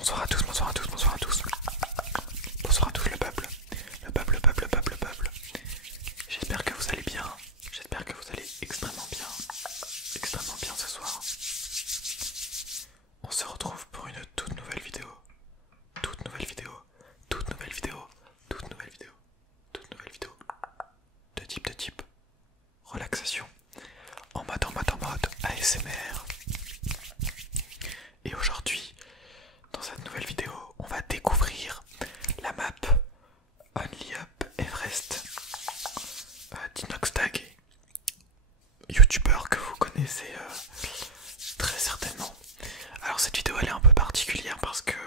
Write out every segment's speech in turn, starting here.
Bonsoir à tous, bonsoir à tous, bonsoir à tous. Bonsoir à tous le peuple. Le peuple, le peuple, le peuple, le peuple. J'espère que vous allez bien. J'espère que vous allez extrêmement bien. Extrêmement bien ce soir. On se retrouve pour une toute nouvelle vidéo. Toute nouvelle vidéo. Toute nouvelle vidéo. Toute nouvelle vidéo. Toute nouvelle vidéo. De type. Relaxation. En mode ASMR. Et aujourd'hui, dans cette nouvelle vidéo, on va découvrir la map Only Up Everest d'Inoxtag, youtubeur que vous connaissez très certainement. Alors cette vidéo elle est un peu particulière parce que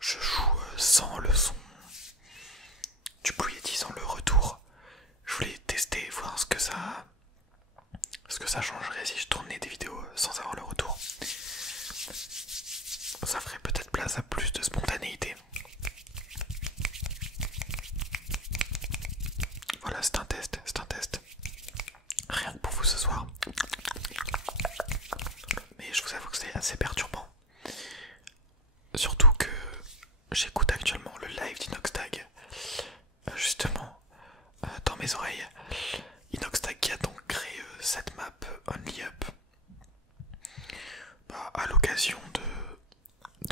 je joue sans le son du Blue Yeti, sans le retour. Je voulais tester, voir ce que ça changerait si je tournais des vidéos sans avoir le retour. Ça ferait peut-être place à plus de spontanéité. Voilà, c'est un test. Rien que pour vous ce soir. Mais je vous avoue que c'est assez perturbant. Surtout que j'écoute actuellement le live d'Inoxtag. Justement, dans mes oreilles. Inoxtag qui a donc créé cette map Only Up. À l'occasion de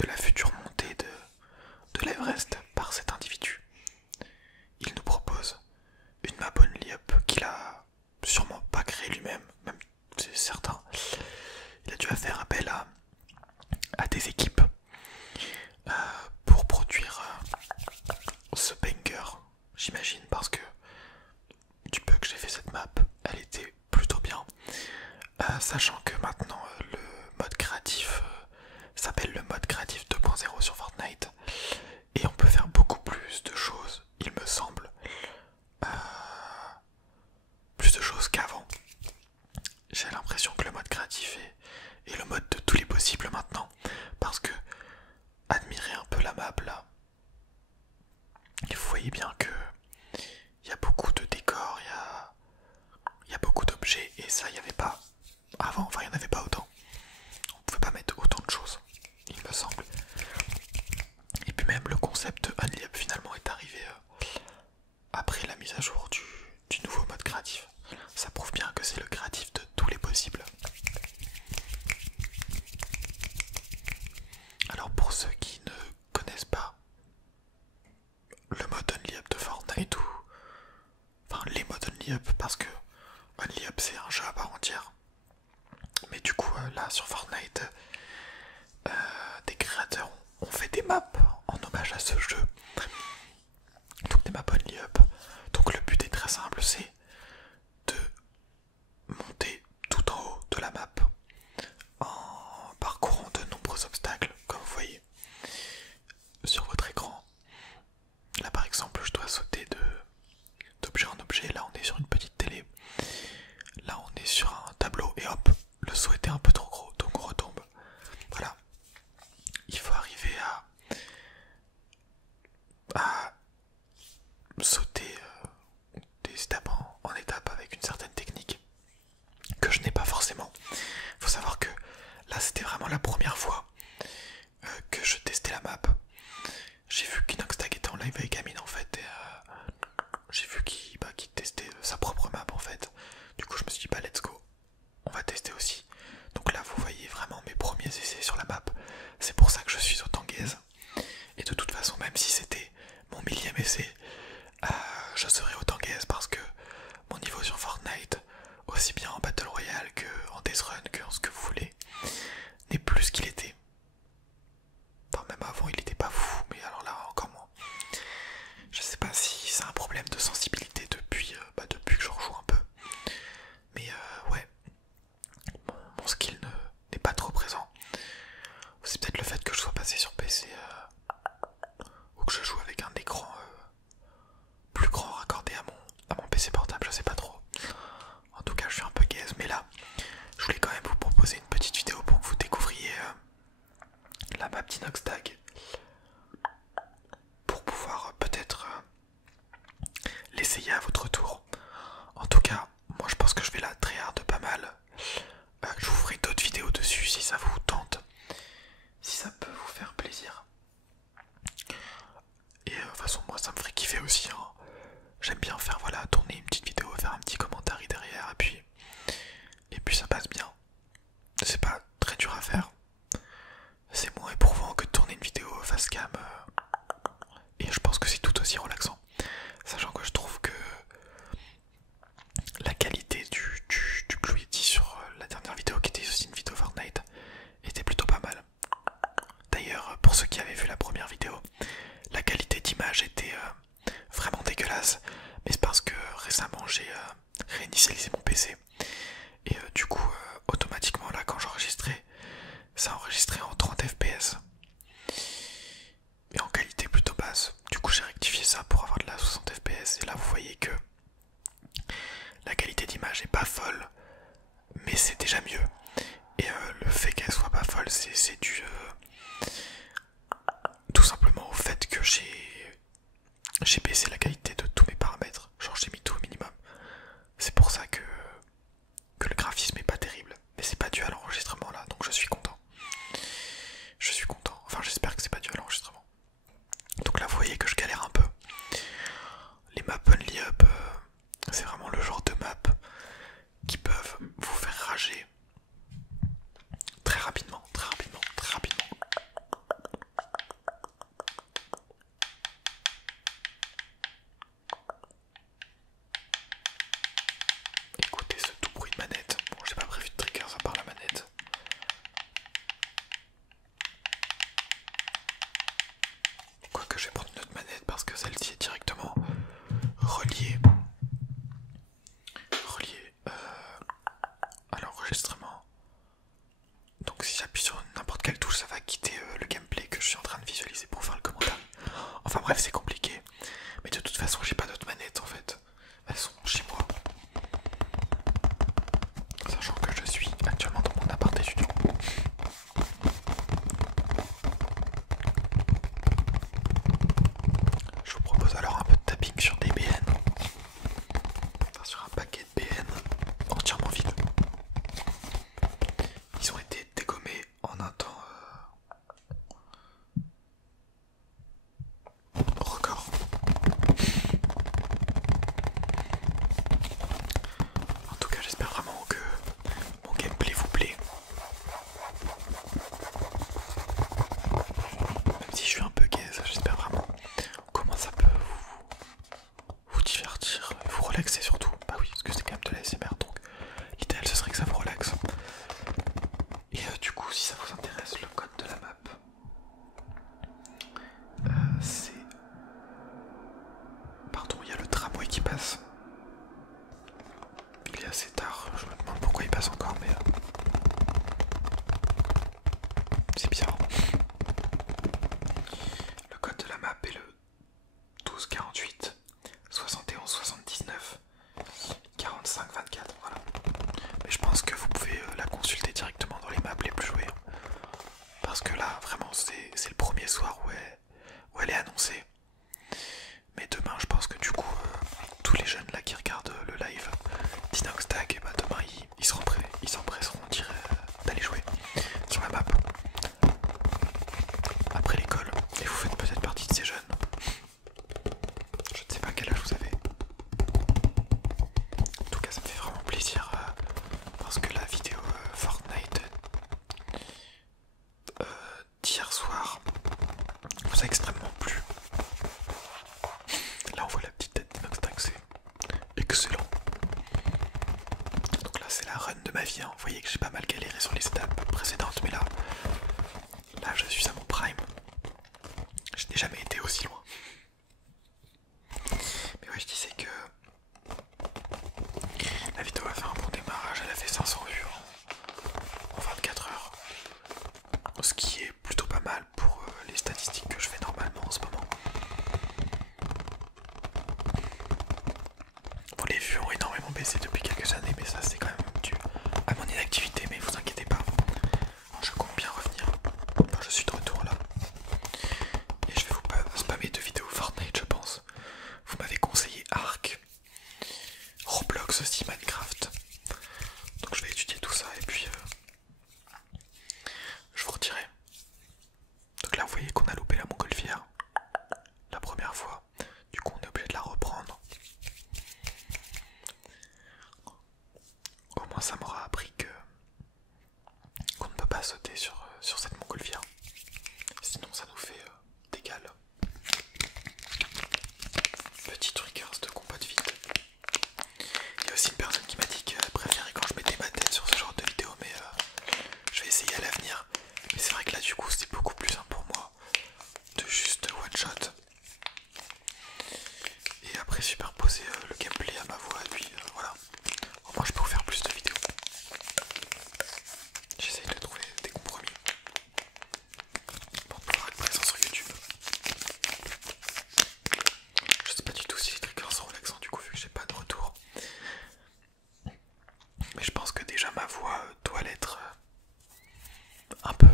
la future montée de l'Everest par cet individu. Il nous propose une map Only Up qu'il a sûrement pas créée lui-même, même c'est certain. Il a dû faire appel à des équipes pour produire ce banger, j'imagine, parce que du peu que j'ai fait cette map, elle était plutôt bien. Sachant que maintenant le mode créatif s'appelle le mode créatif 2.0 sur Fortnite et on peut faire beaucoup plus de choses, il me semble, plus de choses qu'avant. J'ai l'impression que le mode créatif est le mode de tous les possibles maintenant, parce que admirez un peu la map là, et vous voyez bien que il y a beaucoup de décors, il y a beaucoup d'objets, et ça il n'y avait pas avant, enfin il n'y en avait pas autant. On pouvait pas mettre autant de choses, il me semble. Et puis même le concept Only Up finalement est arrivé après la mise à jour du nouveau mode créatif. Ça prouve bien que c'est le créatif de tous les possibles. Alors pour ceux qui ne connaissent pas le mode Only Up de Fortnite, ou enfin les modes Only Up, parce que Only Up c'est un jeu à part entière, mais du coup là sur Fortnite des créateurs ont fait des maps en hommage à ce jeu, donc des maps Only Up. Donc le but est très simple, c'est de monter tout en haut de la map en parcourant de nombreux obstacles, comme vous voyez sur votre écran. Là par exemple je dois sauter d'objet en objet. Là on est sur une petite télé, là on est sur un tableau, et hop, le saut était un peu trop gros donc on retombe. Voilà, il faut arriver à sauter des étapes en étapes avec une certaine technique que je n'ai pas forcément. Il faut savoir que là c'était vraiment la première fois que je testais la map. J'ai vu qu'Inoxtag était en live avec Amine en fait, et j'ai vu qu'il testait sa propre map en fait. Du coup je me suis dit bah let's go, on va tester aussi. Donc là vous voyez vraiment mes premiers essais sur la map. C'est pour ça que je suis autant gaze. Et de toute façon même si c'était mon millième essai, je serais autant gaze parce que mon niveau sur Fortnite, aussi bien en Battle Royale que en Death Run, que en ce que vous voulez, n'est plus ce qu'il était. Enfin même avant il était pas fou, mais alors là encore moins. Je sais pas si c'est un problème de sensibilité depuis que je rejoue un peu. Mais ouais, mon skill n'est pas trop présent. C'est peut-être le fait que je sois passé sur PC ou que je joue avec un écran plus grand raccordé à mon PC portable, je sais pas trop. En tout cas je suis un peu gaze, mais là je voulais quand même vous proposer une petite vidéo pour que vous découvriez la map d'Inoxtag, pour pouvoir peut-être l'essayer à votre tour. En tout cas moi je pense que je vais la tryhard pas mal. Je vous ferai d'autres vidéos dessus si ça vous tente, si ça peut vous faire plaisir. kiffer aussi, hein. J'aime bien faire, voilà, tourner une petite vidéo, faire un petit commentaire derrière, et puis ça passe bien. C'est pas très dur à faire. C'est moins éprouvant que de tourner une vidéo face cam. Et je pense que c'est tout aussi relaxant. Sachant que je trouve que la qualité du Blue Yeti sur la dernière vidéo, qui était aussi une vidéo Fortnite, était plutôt pas mal. D'ailleurs, pour ceux qui avaient vu la première vidéo, la qualité d'image était vraiment dégueulasse. Mais c'est parce que récemment j'ai réinitialisé mon PC. Et du coup, automatiquement là, quand j'enregistrais, ça enregistrait en 30 fps. Et en qualité plutôt basse. Du coup, j'ai rectifié ça pour avoir de la 60 fps. Et là, vous voyez que la qualité d'image est pas folle, mais c'est déjà mieux. Et le fait qu'elle soit pas folle, c'est dû tout simplement au fait que j'ai baissé la qualité de tous mes paramètres. Genre j'ai mis tout au minimum. C'est pour ça que le graphisme est pas terrible. Mais c'est pas dû à l'enregistrement là, donc je suis content. Je suis content. Enfin, j'espère que c'est pas dû à l'enregistrement. Donc là, vous voyez que je galère un peu. Les maps Only Up, c'est vraiment le genre de map qui peuvent vous faire rager très rapidement, très rapidement, très rapidement. Écoutez ce tout bruit de manette. Bon, j'ai pas prévu de trigger à part la manette. Quoique je vais prendre une autre manette parce que celle-ci est directement reliée à l'enregistrement. Donc si j'appuie sur n'importe quelle touche, ça va quitter le gameplay que je suis en train de visualiser pour faire le commentaire. Enfin bref, c'est compliqué. Mais de toute façon, j'ai pas d'autres manettes en fait. Elles sont chez moi. Sachant que je suis actuellement dans mon appart étudiant. Je vous propose alors un peu de tapping sur des BN. Enfin, sur un paquet de BN entièrement vide. Ils ont été dégommés en un temps record. En tout cas, j'espère vraiment que mon gameplay vous plaît. Même si je suis un peu gaze, j'espère vraiment comment ça peut vous divertir et vous relaxer surtout. Bah oui, parce que c'est quand même de la ASMR, donc l'idéal ce serait que ça vous relaxe. Et du coup, si ça vous intéresse, le code de la map, c'est... Pardon, il y a le tramway qui passe. Il est assez tard, je me demande pourquoi il passe encore, mais... c'est bizarre. Le code de la map est le 12 48 71 79 45 24, voilà. Mais je pense que vous pouvez la consulter directement dans les maps les plus jouées. Parce que là, vraiment, c'est le premier soir où elle est annoncée. Mais demain, je pense que du coup, tous les jeunes là qui regardent le live d'Inoxtag, et bah demain, ils s'empresseront d'aller jouer sur la map après l'école. Et vous faites peut-être partie de ces jeunes. Je ne sais pas quel âge vous avez. En tout cas, ça me fait vraiment plaisir parce que la vidéo Fortnite d'hier soir vous a extrêmement plu. Là, on voit la petite tête d'Inoxtag, c'est excellent. Donc là, c'est la run de ma vie, hein. Vous voyez que j'ai pas mal galéré sur les étapes précédentes, mais là je suis à mon prime. Je n'ai jamais été aussi loin. Mais ouais, je disais que la vidéo a fait un bon démarrage, elle a fait 500 vues en 24 heures. Ce qui est plutôt pas mal pour les statistiques que je fais normalement en ce moment. Bon, les vues ont énormément baissé depuis quelques années, mais ça c'est quand même dû à mon inactivité, mais vous inquiétez pas. Je compte bien moins ça m'aura appris que qu'on ne peut pas sauter sur cette montgolfière. Sinon ça nous fait d'égal. Petit triggers de compote vide. Il y a aussi une personne qui m'a dit qu'elle préférait quand je mettais ma tête sur ce genre de vidéo, mais je vais essayer à l'avenir. Mais c'est vrai que là du coup c'est beaucoup plus simple pour moi de juste one shot. Et après superposer le gameplay à ma voix, et puis voilà. Au moins je peux vous faire plus de vidéos. J'essaye de trouver des compromis pour pouvoir être présent sur YouTube. Je sais pas du tout si les triggers sont relaxants du coup vu que j'ai pas de retour. Mais je pense que déjà ma voix doit l'être un peu.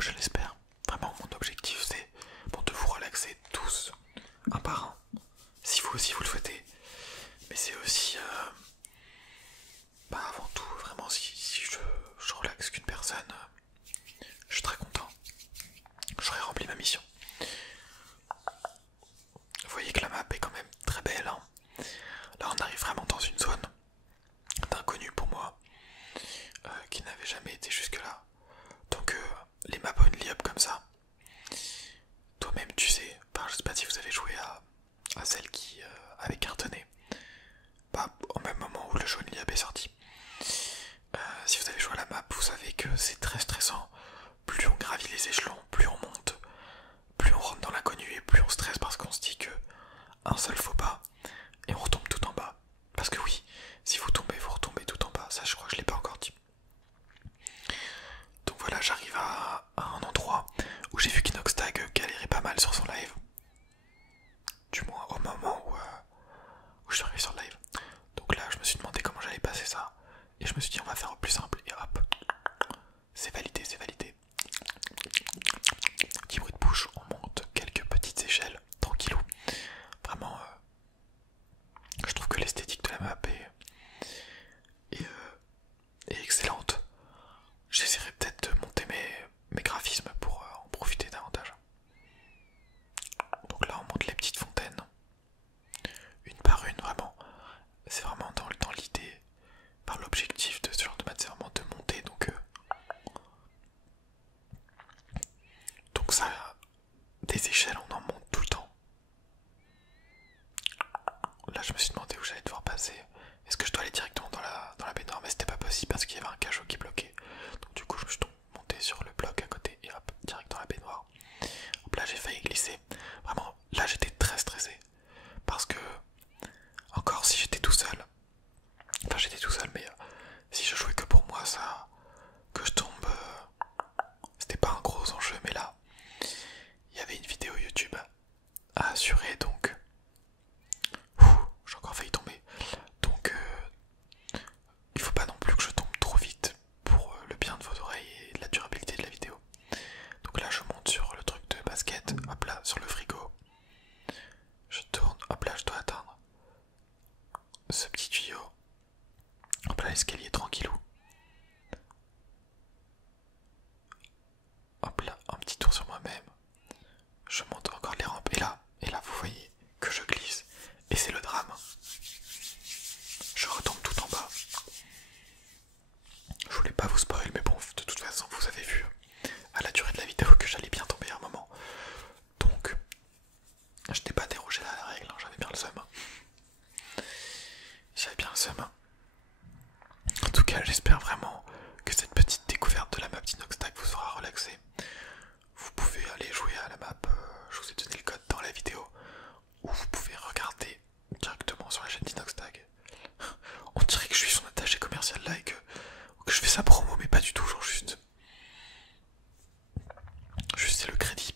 Je l'espère. Vraiment mon objectif c'est bon, de vous relaxer tous un par un. Si vous aussi vous le souhaitez. Mais c'est aussi avant tout vraiment si je relaxe qu'une personne, je suis très content. J'aurais rempli ma mission. Vous voyez que la map est quand même très belle, hein. Là on arrive vraiment dans une zone d'inconnu pour moi, qui n'avait jamais été jusque là. Donc les maps only up comme ça, toi-même tu sais, je sais pas si vous avez joué à celle qui avait cartonné au même moment où le jeu only up est sorti. Si vous avez joué à la map, vous savez que c'est très stressant. Plus on gravit les échelons, plus on monte, plus on rentre dans l'inconnu et plus on stresse parce qu'on se dit que un seul faux pas et on retombe tout en bas. Parce que oui, si vous tombez, vous retombez tout en bas. Ça, je crois que je l'ai pas encore dit. Donc voilà, j'arrive à un endroit où j'ai vu qu'Inoxtag galérait pas mal sur son live. Du moins au moment où je suis arrivé sur le live. Donc là, je me suis demandé comment j'allais passer ça. Et je me suis dit, on va faire au plus simple. Et hop, c'est validé, c'est validé. Petit bruit de bouche, on monte quelques petites échelles, tranquillou. Vraiment, je trouve que l'esthétique de la map est excellente. J'essaierai peut-être de monter mes graphismes pour en profiter davantage. Donc là, on monte les petites fontaines, une par une, vraiment. C'est vraiment dans l'idée, par l'objectif de ce genre de map, c'est vraiment de monter. Donc ça, des échelles, on en monte tout le temps. Là, je me suis demandé où j'allais devoir passer. Est-ce que je dois aller directement dans la baignoire? Mais c'était pas possible parce qu'il y avait un cachot qui bloquait. Donc du coup, je me suis monté sur le bloc à côté et hop, direct dans la baignoire. Hop, là, j'ai failli glisser. Vraiment, là, j'étais très stressé. Parce que, encore si j'étais tout seul, enfin j'étais tout seul, mais si je jouais que pour moi, ça, que je tombe, c'était pas un gros enjeu. Mais là, il y avait une vidéo YouTube à assurer, donc j'ai encore failli tomber. Donc il faut pas non plus que je tombe trop vite pour le bien de vos oreilles et la durabilité de la vidéo. Donc là je monte sur le truc de basket, hop là, sur le frigo. Je tourne, hop là je dois atteindre ce petit tuyau. Hop là l'escalier tranquillou. Hop là, un petit tour sur moi-même. Je monte encore les rampes et là vous voyez que je glisse. Et c'est le drame. Je retombe tout en bas. Je voulais pas vous spoil, mais bon, de toute façon, vous avez vu à la durée de la vidéo que j'allais bien tomber à un moment. Donc, je n'ai pas dérogé à la règle, hein, j'avais bien le seum. J'avais bien le seum. En tout cas, j'espère vraiment que cette petite découverte de la map d'Inoxtag vous aura relaxé. Vous pouvez aller jouer à la map, je vous ai donné le code dans la vidéo, ou vous pouvez regarder directement sur la chaîne d'Inoxtag. On dirait que je suis son attaché commercial là et que je fais sa promo, mais pas du tout, genre juste c'est le crédit